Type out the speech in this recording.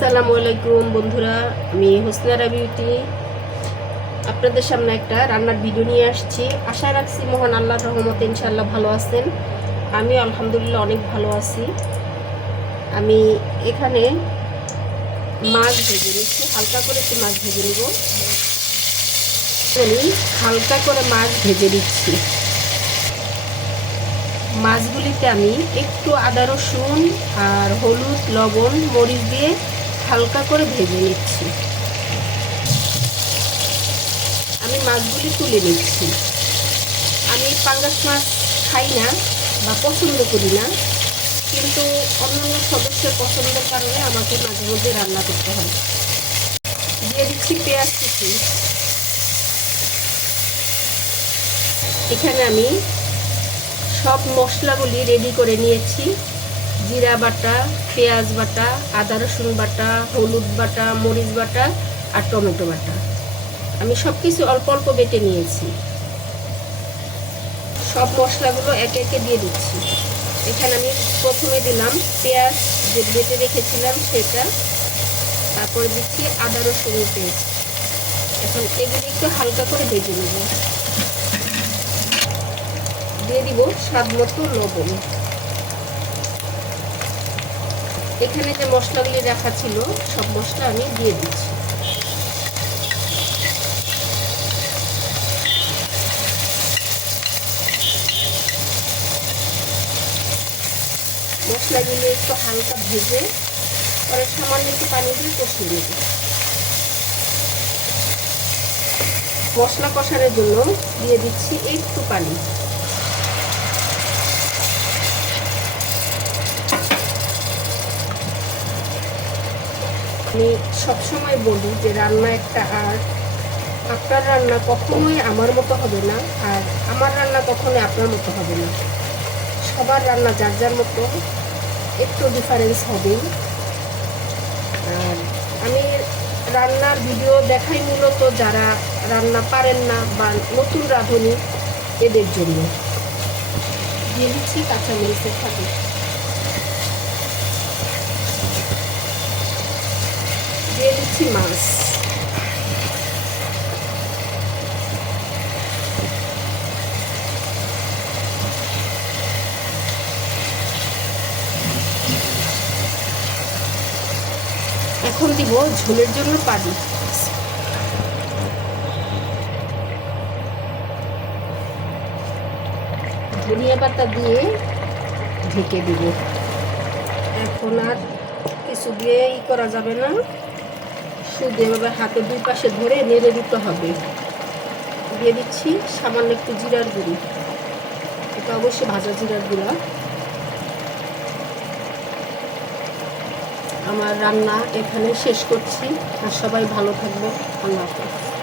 আসসালামু আলাইকুম বন্ধুরা, আমি হোসনারা বিউটি আপনাদের সামনে একটা রান্নার ভিডিও নিয়ে আসছি। আশা রাখছি মহান আল্লাহর রহমতে ইনশাআল্লাহ ভালো আছেন। আমি আলহামদুলিল্লাহ অনেক ভালো আছি। আমি এখানে মাছ ভেজে নিচ্ছি, হালকা করে একটু মাছ ভেজে নিব। আমি হালকা করে মাছ ভেজে দিচ্ছি। মাছগুলিতে আমি একটু আদা রসুন আর হলুদ লবণ মরিচ দিয়ে হালকা করে ভেজে নিচ্ছি। আমি মাছগুলি তুলে নিচ্ছি। আমি পাঙ্গাস মাছ খাই না বা পছন্দ করি না, কিন্তু অন্যান্য সদস্যের পছন্দের কারণে আমাকে মাঝে মধ্যে রান্না করতে হয়। দিয়ে দিচ্ছি পেঁয়াজ কুচি। এখানে আমি সব মশলাগুলি রেডি করে নিয়েছি। জিরা বাটা, পেঁয়াজ বাটা, আদা রসুন বাটা, হলুদ বাটা, মরিচ বাটা আর টমেটো বাটা। আমি সব কিছু অল্প অল্প বেটে নিয়েছি। সব মশলাগুলো একে একে দিয়ে দিচ্ছি। এখানে আমি প্রথমে দিলাম পেঁয়াজ যে বেটে রেখেছিলাম সেটা, তারপরে দিচ্ছি আদা রসুনের পেস্ট। এখন এগুলো একটু হালকা করে ভেজে নেব। দিয়ে দিব স্বাদ মতো লবণ। এখানে যে মশলাগুলি রাখা ছিল সব মশলা আমি দিয়ে দিচ্ছি। মশলাগুলি একটু হালকা ভেজে পরে সামান্য একটু পানি দিয়ে কষিয়ে নেব। মশলা কষানোর জন্য দিয়ে দিচ্ছি একটু পানি। আমি সবসময় বলি যে রান্না একটা আর্ট। আপনার রান্না কখনোই আমার মতো হবে না, আর আমার রান্না কখনোই আপনার মতো হবে না। সবার রান্না যার যার মতো একটু ডিফারেন্স হবেই। আর আমি রান্নার ভিডিও দেখাই মূলত যারা রান্না পারেন না বা নতুন রাঁধুনি, এদের জন্য। দিয়ে দিচ্ছি কাঁচামরিচের ফাঁকি। দিয়ে দিচ্ছি মাছ। এখন দিব ঝোলের জন্য পানি। ধনিয়া পাতা দিয়ে ঢেকে দিব। এখন আর কিছু দিয়ে করা যাবে না, শুধু এভাবে হাতে দুই পাশে ধরে নেড়ে দিতে হবে। দিয়ে দিচ্ছি সামান্য একটু জিরার গুঁড়ি। এটা অবশ্যই ভাজা জিরার গুঁড়া। আমার রান্না এখানে শেষ করছি। আর সবাই ভালো থাকবেন। আল্লাহ হাফেজ।